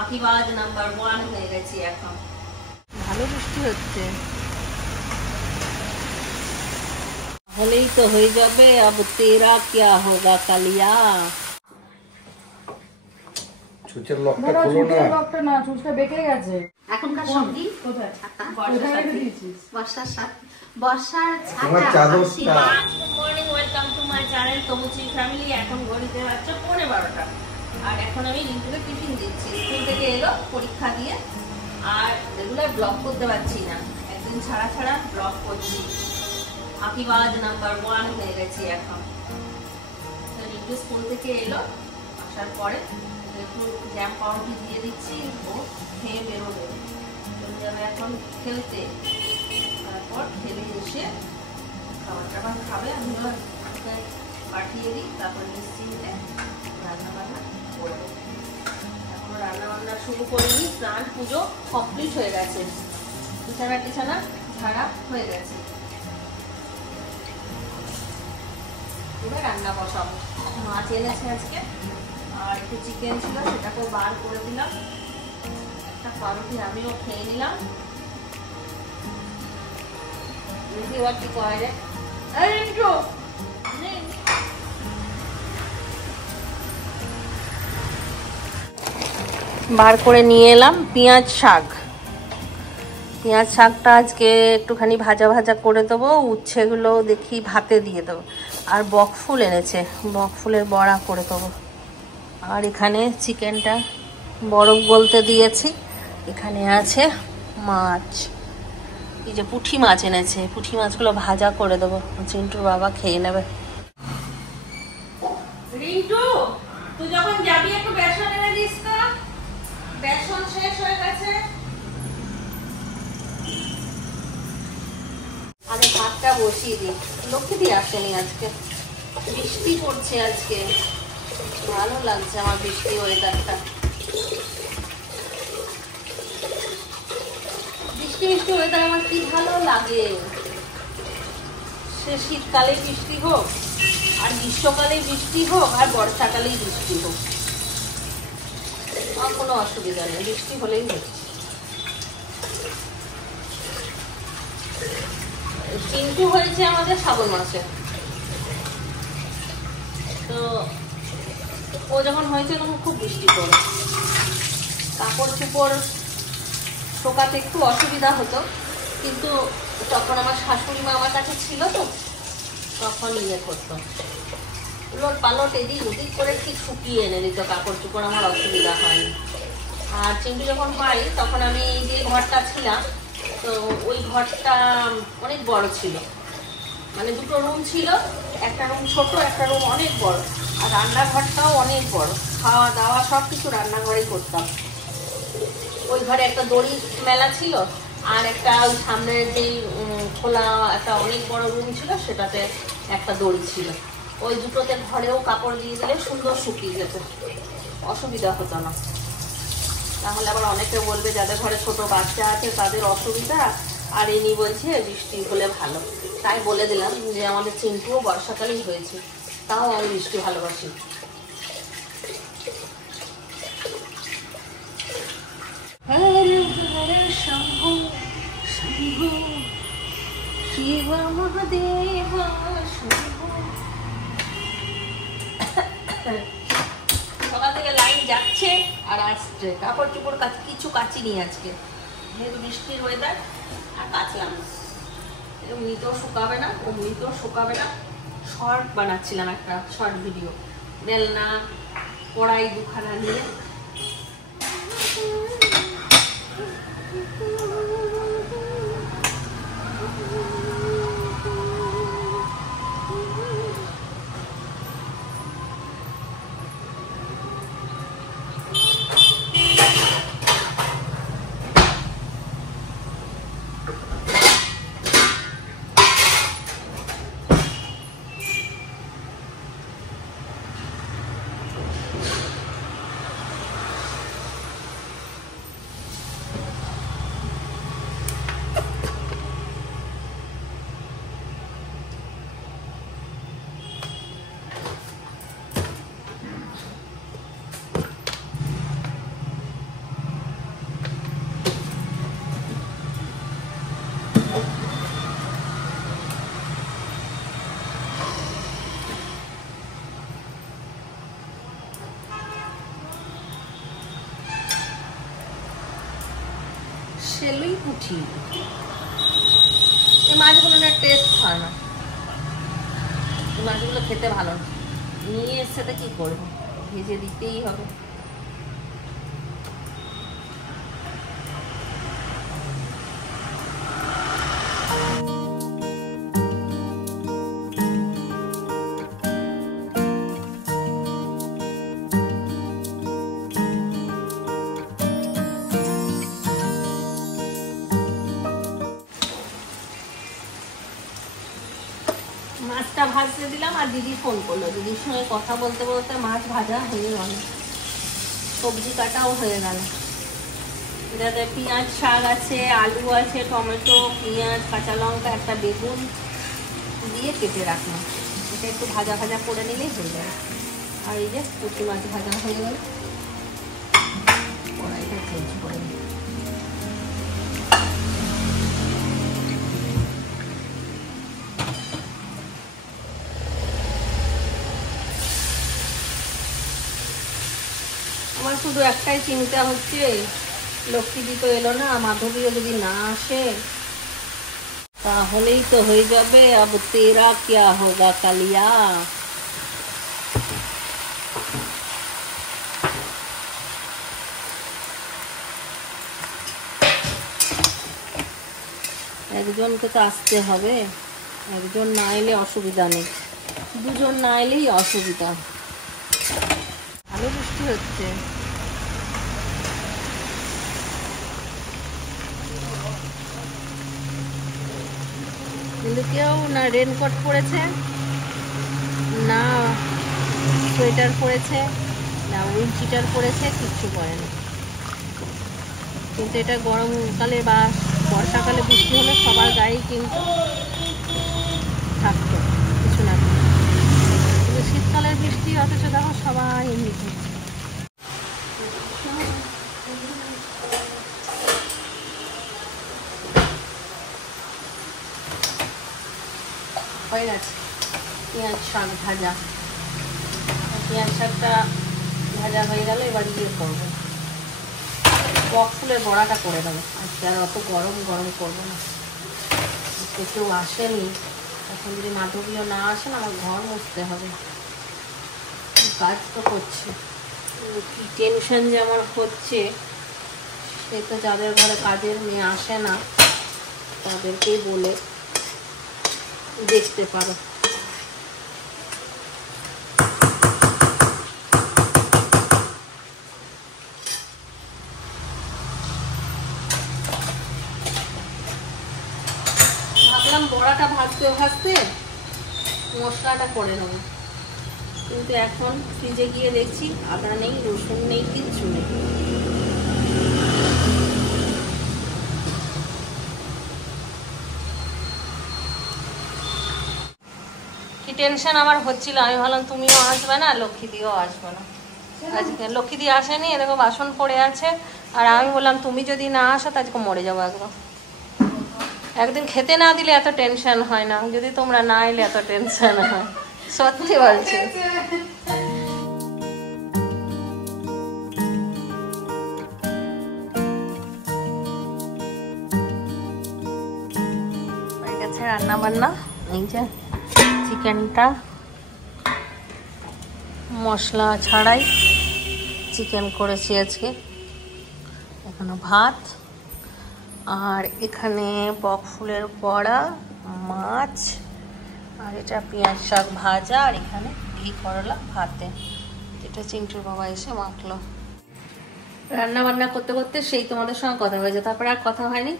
আঁকিবাজ number 1 হয়ে গেছি এখন। ভালো বৃষ্টি হচ্ছে, হলেই তো হয়ে যাবে। अब तेरा क्या होगा कालिया। ছুঁচের লকটা খোলো না। লকটা না, ছুঁচটা বেঁকে গেছে। এখনকার সঙ্গী কোথায়? বর্ষার সাথে বর্ষার ছাতা। Good morning, welcome to my channel তমুচি ফ্যামিলি। এখন ঘড়িতে হচ্ছে 12:15 আর এখন আমি রিন্টুকে টিফিন দিচ্ছি। স্কুল থেকে এলো পরীক্ষা দিয়ে, আর রেগুলার ব্লগ করতে পারছি না, একদিন ছাড়া ছাড়া ব্লগ করছি। আঁকিবাজ নাম্বার 1 হয়ে গেছি এখন। রিন্টু স্কুল থেকে এলো, আসার পরে একটু জ্যাম পাউরুটি দিয়ে দিচ্ছি, ও খেয়ে বেরোবে, চলে যাবে এখন খেলতে। তারপর খেলে এসে খাবার টাবার খাবে, আমি ওকে পাঠিয়ে দিই, তারপর নিশ্চিন্তে রান্না বান্না করবো। এখনো রান্না বান্না শুরু করিনি, স্নান পুজো কমপ্লিট হয়ে গেছে, বিছানা ঝাড়া হয়ে গেছে, এবার রান্না বসাবো। মাছ এনেছে আজকে, আর একটু চিকেন ছিল, সেটাকেও বার করে দিলাম। একটা পাউরুটি আমিও খেয়ে নিলাম। কি কয় রে বার করে নিয়ে এলাম পেঁয়াজ শাকটা আজকে একটুখানি ভাজা ভাজা করে দেবো, উচ্ছেগুলো দেখি ভাতে দিয়ে দেবো। আর বকফুল এনেছে, বকফুলের বড়া করে দেবো। আর এখানে চিকেনটা বরফ গলতে দিয়েছি। এখানে আছে মাছ, এই যে পুঁটি মাছ এনেছে, পুঁটি মাছগুলো ভাজা করে দেবো, চিন্টুর বাবা খেয়ে নেবে। রিন্টু, তুই যখন যাবি একটু বেসন এনে দিস তো, বেসন শেষ হয়ে গেছে। আগে ভাতটা বসিয়ে দিই, লক্ষ্মী দিয়ে আসেনি আজকে, বৃষ্টি পড়ছে আজকে, ভালো লাগছে আমার বৃষ্টি ওয়েদারটা। বৃষ্টি ওয়েদার আমার কি ভালো লাগে। সে শীতকালে বৃষ্টি হোক, আর গ্রীষ্মকালে বৃষ্টি হোক, আর বর্ষাকালেই বৃষ্টি হোক, আমার কোনো অসুবিধা নেই, বৃষ্টি হলেই হচ্ছে। চিন্টু হয়েছে আমাদের শ্রাবণ মাসে, তো ও যখন হয়েছে তখন খুব বৃষ্টি পড়ে, কাপড় চোপড় শোকাতে একটু অসুবিধা হতো, কিন্তু তখন আমার শাশুড়ি মা আমার কাছে ছিল, তো তখন ইয়ে করতো, উলট পালট এদিক ওদিক করে ঠিক শুকিয়ে এনে দিত কাপড় চোপড়, আমার অসুবিধা হয়নি। আর চিন্টু যখন হয় তখন আমি এই যে ঘরটা ছিলাম, তো ওই ঘরটা অনেক বড় ছিল, মানে দুটো রুম ছিল, একটা রুম ছোট, একটা রুম অনেক বড়, আর রান্নাঘরটাও অনেক বড়, খাওয়া দাওয়া সব কিছু রান্নাঘরেই করতাম। ওই ঘরে একটা দড়ি মেলা ছিল, আর একটা ওই সামনের যে খোলা একটা অনেক বড় রুম ছিল, সেটাতে একটা দড়ি ছিল। ওই দুটোতে ঘরেও কাপড় দিয়ে দিলে সুন্দর শুকিয়ে যেত, অসুবিধা হতো না। তাহলে আবার অনেকে বলবে যাদের ঘরে ছোট বাচ্চা আছে তাদের অসুবিধা, আর ইনি বলছে বৃষ্টি হলে ভালো। তাই বলে দিলাম যে আমাদের চিন্টুও বর্ষাকালেই হয়েছে, তাও আমি বৃষ্টি ভালোবাসি। শম্ভু শম্ভু শিব মহাদেব শম্ভু। সকাল থেকে লাইন যাচ্ছে আর আসছে, কাপড় চোপড় কিছু কাচিনি আজকে, যেহেতু বৃষ্টির ওয়েদার, আর কাচলাম এমনিতেও শুকাবে না, এমনিতেও শুকাবে না। শর্ট বানাচ্ছিলাম, একটা শর্ট ভিডিও, বেলনা কড়াই দুখানা নিয়ে। এলেই পুঁটি, এই মাছগুলো না টেস্ট হয় না, এই মাছগুলো খেতে ভালো না। নিয়ে এসছে তো কি করবো, ভেজে দিতেই হবে। মাছটা ভাজতে দিলাম আর দিদি ফোন করলো, দিদির সঙ্গে কথা বলতে বলতে মাছ ভাজা হয়ে গেল, সবজি কাটাও হয়ে গেল। এটাতে পেঁয়াজ শাক আছে, আলু আছে, টমেটো, পেঁয়াজ, কাঁচা লঙ্কা, একটা বেগুন দিয়ে কেটে রাখলাম। এটা একটু ভাজা ভাজা করে নিলেই হয়ে যাবে। আর এই যে পুঁটি মাছ ভাজা হয়ে গেল, কড়াইটা চেঞ্জ করে নিই। আমার শুধু একটাই চিন্তা হচ্ছে, লক্ষ্মীদি তো এলো না, মাধবীও যদি না আসে তাহলেই তো হয়ে যাবে আব তেরা ক্যা হোগা কালিয়া। একজনকে তো আসতে হবে, একজন না এলে অসুবিধা নেই, দুজন না এলেই অসুবিধা। ভালো বৃষ্টি হচ্ছে। কিন্তু কেউ না রেনকোট পরেছে, না সোয়েটার পরেছে, না উইন্ডচিটার পরেছে, কিচ্ছু পরেনি। কিন্তু এটা গরমকালে বা বর্ষাকালে বৃষ্টি হলে সবার গায়ে কিন্তু থাকতো কিছু না কিছু। কিন্তু শীতকালের বৃষ্টি অথচ দেখো সবাই এমনি করছে। হয়ে গেছে পেঁয়াজ শাক ভাজা, পেঁয়াজ শাকটা ভাজা হয়ে গেল। এবার ইয়ে করবো, বক ফুলের বড়াটা করে দেবো। আজকে আর অত গরম গরম করবো না, কেউ আসেনি এখন, যদি মাধবীও না আসেন আমার ঘর মুছতে হবে, কাজ তো করছে। কি টেনশন যে আমার হচ্ছে, সে তো যাদের ঘরে কাজের মেয়ে আসে না তাদেরকেই বলে দেখতে পারো। ভাবলাম বড়াটা ভাজতে ভাজতে মশলাটা করে নেবো, কিন্তু এখন ফ্রিজে গিয়ে দেখছি আদা নেই, রসুন নেই, কিচ্ছু নেই। কি টেনশন আমার হচ্ছিল, আমি ভাবলাম তুমিও আসবে না, লক্ষ্মীদিও আসবে না। আজকে লক্ষ্মীদি আসেনি, এরকম বাসন পড়ে আছে, আর আমি বললাম তুমি যদি না আসো তো আজকে মরে যাবো একদম। একদিন খেতে না দিলে এত টেনশন হয় না, যদি তোমরা না এলে এত টেনশন হয়, সত্যি বলছি। হয়ে গেছে রান্না বান্না। এই যে চিকেনটা মশলা ছাড়াই চিকেন করেছি আজকে। এখানে ভাত, আর এখানে বক ফুলের বড়া, মাছ, আর এটা পেঁয়াজ শাক ভাজা, আর এখানে ঘি করলা ভাতে, এটা চিন্টুর বাবা এসে মাখলো। রান্না বান্না করতে করতে সেই তোমাদের সঙ্গে কথা হয়েছে, তারপরে আর কথা হয়নি।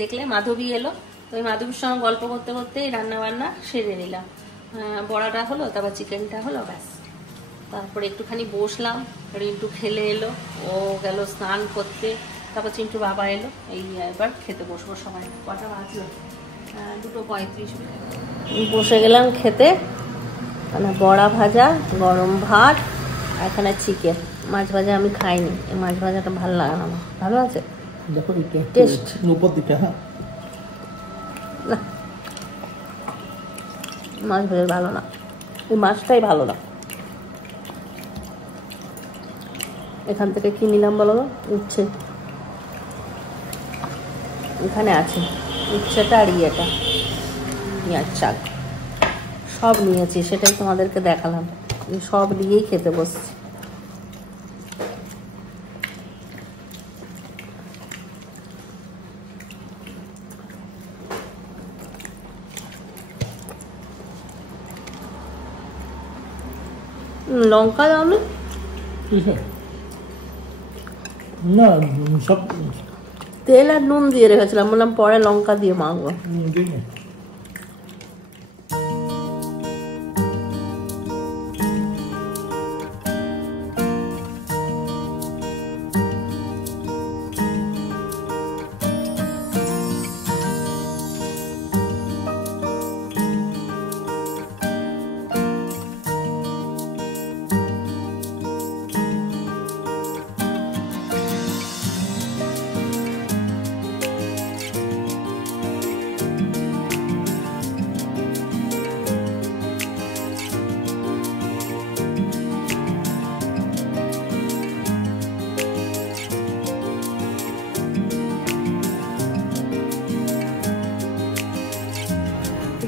দেখলে মাধবী এলো, তো ওই মাধবীর সঙ্গে গল্প করতে করতেই রান্না বান্না সেরে নিলাম। বড়াটা হলো, তারপর চিকেনটা হলো, ব্যাস। তারপরে একটুখানি বসলাম, রিন্টু খেলে এলো, ও গেল স্নান করতে, তারপর চিন্টু বাবা এলো, এই এবার খেতে বসবো সবাই। কটা বাজলো? 2:35। বসে গেলাম খেতে। মানে বড়া ভাজা, গরম ভাত, এখানে চিকেন। মাছ ভাজা আমি খাইনি, এই মাছ ভাজাটা ভালো লাগে না আমার। ভালো আছে দেখো টেস্ট, উপর দিকে। হ্যাঁ, না মাছ ভাজা ভালো না, এই মাছটাই ভালো না। এখান থেকে কি নিলাম বলো তো? উচ্ছে, এখানে আছে উচ্ছেটা আর ইয়েটা পেঁয়াজ শাক সব নিয়েছি, সেটাই তোমাদেরকে দেখালাম। সব নিয়েই খেতে বসছি। লঙ্কা দাও না? না সব তেল আর নুন দিয়ে রেখেছিলাম, বললাম পরে লঙ্কা দিয়ে মাখবো।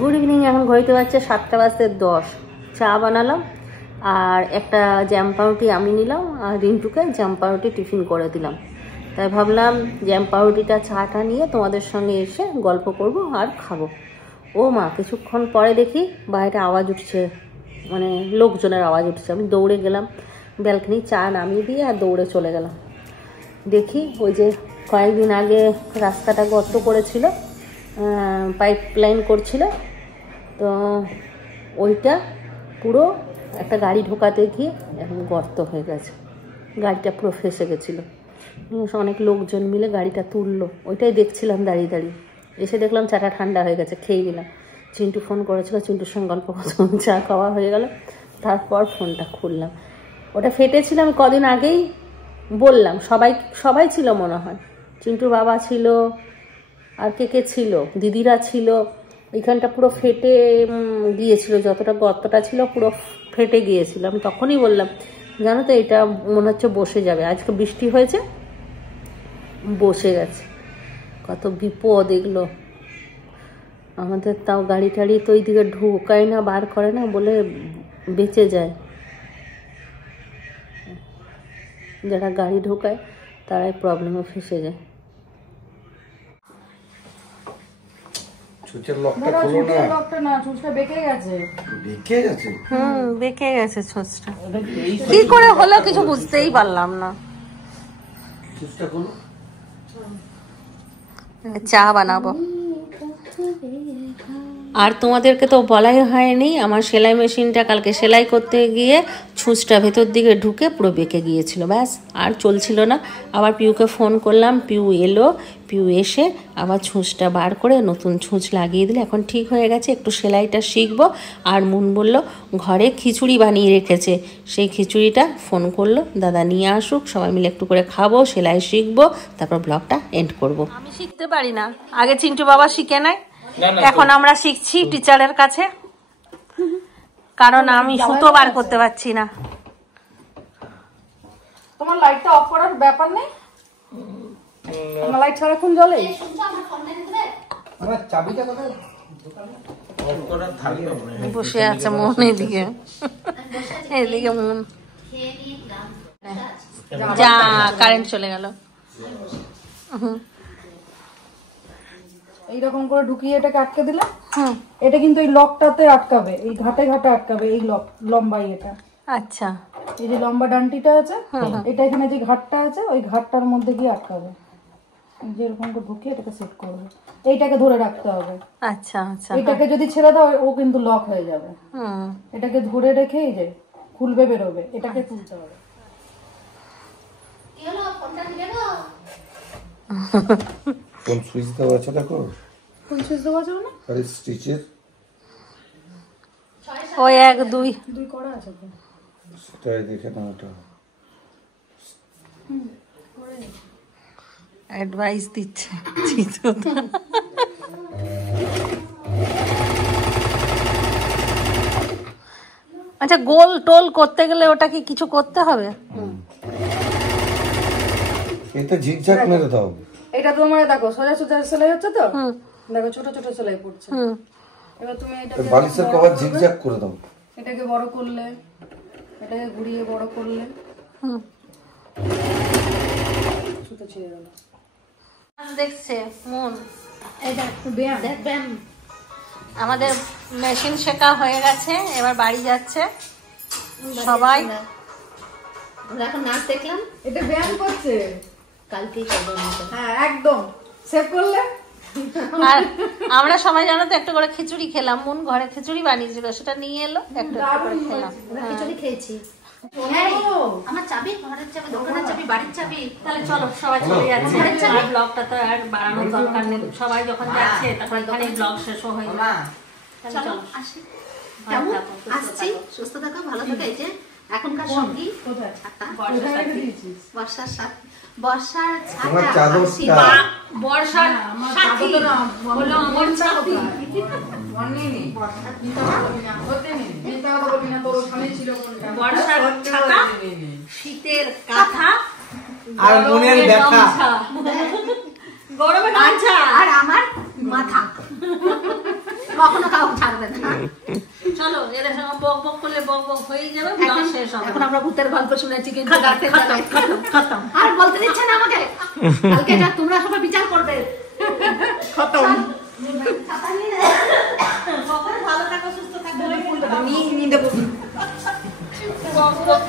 Good evening. এখন ঘড়িতে বাজছে 7:10। চা বানালাম আর একটা জ্যাম পাউরুটি আমি নিলাম আর রিন্টুকে জ্যাম পাউরুটি টিফিন করে দিলাম। তাই ভাবলাম জ্যাম পাউরুটিটা চাটা নিয়ে তোমাদের সঙ্গে এসে গল্প করব আর খাবো। ও মা, কিছুক্ষণ পরে দেখি বাইরে আওয়াজ উঠছে, মানে লোকজনের আওয়াজ উঠছে। আমি দৌড়ে গেলাম, ব্যালকনি চা নামিয়ে দিয়ে আর দৌড়ে চলে গেলাম। দেখি ওই যে কয়েকদিন আগে রাস্তাটা গর্ত করেছিল, পাইপ লাইন করছিল, তো ওইটা পুরো একটা গাড়ি ঢোকাতে গিয়ে এখন গর্ত হয়ে গেছে। গাড়িটা পুরো ফেসে গেছিলো। অনেক লোকজন মিলে গাড়িটা তুললো, ওইটাই দেখছিলাম দাঁড়িয়ে দাঁড়িয়ে। এসে দেখলাম চাটা ঠান্ডা হয়ে গেছে, খেয়ে নিলাম। চিন্টু ফোন করেছিল, চিন্টুর সঙ্গে গল্প করতে চা খাওয়া হয়ে গেল। তারপর ফোনটা খুললাম, ওটা ফেটেছিল। আমি কদিন আগেই বললাম, সবাই ছিল মনে হয়, চিন্টুর বাবা ছিল আর কে ছিল, দিদিরা ছিল। এইখানটা পুরো ফেটে গিয়েছিল, যতটা গর্তটা ছিল পুরো ফেটে গিয়েছিল। আমি তখনই বললাম, জানো তো এটা মনে হচ্ছে বসে যাবে। আজকে বৃষ্টি হয়েছে, বসে গেছে। কত বিপদ এগুলো আমাদের। তাও গাড়ি টাড়ি তো ওই দিকে ঢুকায় না, বার করে না বলে বেঁচে যায়। যারা গাড়ি ঢোকায় তারাই প্রবলেমে ফেসে যায়। ছুঁচের লকটা খোলো না। লকটা না, ছুঁচটা বেঁকে গেছে। বেঁকে গেছে? বেঁকে গেছে ছুঁচটা। কি করে হলো কিছু বুঝতেই পারলাম না। ছুঁচটা খোলো। চা বানাবো। আর তোমাদেরকে তো বলাই হয়নি, আমার সেলাই মেশিনটা কালকে সেলাই করতে গিয়ে ছুঁচটা ভেতর দিকে ঢুকে পুরো বেঁকে গিয়েছিল। ব্যাস আর চলছিল না। আবার পিউকে ফোন করলাম, পিউ এলো। পিউ এসে আবার ছুঁচটা বার করে নতুন ছুঁচ লাগিয়ে দিলে এখন ঠিক হয়ে গেছে। একটু সেলাইটা শিখবো। আর মুন বলল ঘরে খিচুড়ি বানিয়ে রেখেছে, সেই খিচুড়িটা ফোন করলো, দাদা নিয়ে আসুক, সবাই মিলে একটু করে খাবো, সেলাই শিখবো, তারপর ব্লগটা এন্ড করব। আমি শিখতে পারি না, আগে চিন্টু বাবা শিখে নেয়, এখন আমরা শিখছি টিচারের কাছে, কারণ আমি সুতো বার করতে পারছি না। তোমার লাইটটা অফ করার ব্যাপার নেই? আমার লাইট সারাক্ষণ জ্বলে। আমার চাবিটা কোথায়? বসে আছে মন এদিকে, এদিকে মন। যা কারেন্ট চলে গেল। এইরকম করে ঢুকিয়ে এটাকে আটকে দিলে এটা কিন্তু এই লকটাতে আটকাবে, এই ঘাটে ঘাটে আটকাবে, এই লক লম্বাই এটা। আচ্ছা, এই যে লম্বা ডান্টিটা আছে, এটা এখানে যে ঘাটটা আছে ওই ঘাটটার মধ্যে গিয়ে আটকাবে। যেরকম করে ঢুকিয়ে এটাকে সেট করবে, এইটাকে ধরে রাখতে হবে। আচ্ছা আচ্ছা। এটাকে যদি ছেড়ে দাও ও কিন্তু লক হয়ে যাবে। এটাকে ধরে রেখে এই যে খুলবে বেরোবে, এটাকে তুলতে হবে। কোন সুইচ দেওয়া আছে দেখো? কোন সুইচ দেওয়া আছে না? আরে স্টিচের ওই 1 2 2 করা আছে তো, সেটাই দেখে না। ওটা অ্যাডভাইস দিচ্ছে। আচ্ছা, গোল টোল করতে গেলে ওটা কি কিছু করতে হবে? এটা ঝিকঝাক মেরে দাও। এটা তোমার দেখো সোজা সোজা সেলাই হচ্ছে তো, দেখো ছোট ছোট সেলাই পড়ছে। এবার তুমি এটাকে বালিশের কভার ঝিকঝাক করে দাও। এটাকে বড় করলে, এটাকে ঘুরিয়ে বড় করলে, সুতো ছিঁড়ে গেল। দেখছে মন, এই দেখ ব্যায়াম, দেখবেন আমাদের মেশিন শেখা হয়ে গেছে, এবার বাড়ি যাচ্ছে সবাই। আমরা এখন নাচ দেখলাম, এটা ব্যায়াম করছে। কালকেই করবো। হ্যাঁ একদম সেভ করলে। আর আমরা সবাই জানো তো একটা করে খিচুড়ি খেলাম, মন ঘরে খিচুড়ি বানিয়েছিল, সেটা নিয়ে এলো, একটা করে খেলাম। আমরা খিচুড়ি খেয়েছি। আমার চাবি, ঘরের চাবি, দোকানের চাবি, বাড়ির চাবি। তাহলে চলো সবাই চলে যাচ্ছে, আর ব্লগটা তো আর বাড়ানোর দরকার নেই, সবাই যখন যাচ্ছে তখন এখানে ব্লগ শেষ হয়ে যাবে। তাহলে চলো চলো আসি। ভালো কেমন? থাকো, সুস্থ আসছি, থাকো। সুস্থ থাকো, ভালো থাকো। এই যে এখনকার সঙ্গী কোথায় বর্ষার সাথে। বর্ষার সাথে, বর্ষার তোমার ছাতা, চাদরটা। হাসি। বর্ষার সাথী হলো আমার সাথী। বর্ষার ছাতা, শীতের কাঁথা, আর মনের ব্যথা। গরমে গামছা। আর আমার মাথা কখনো কাউকে ছাড়বে না। চলো এদের সঙ্গে বক বক করলে বক বক হয়ে যাবে, ব্লগ শেষ হবে। এখন আমরা ভূতের গল্প শুনেছি, কিন্তু খতম। আর বলতে দিচ্ছে না আমাকে। কালকে এটা তোমরা সবাই বিচার করবে। খতম। সকলে ভালো থাকো, সুস্থ থাকো। নিয়ে দেবো। বক বক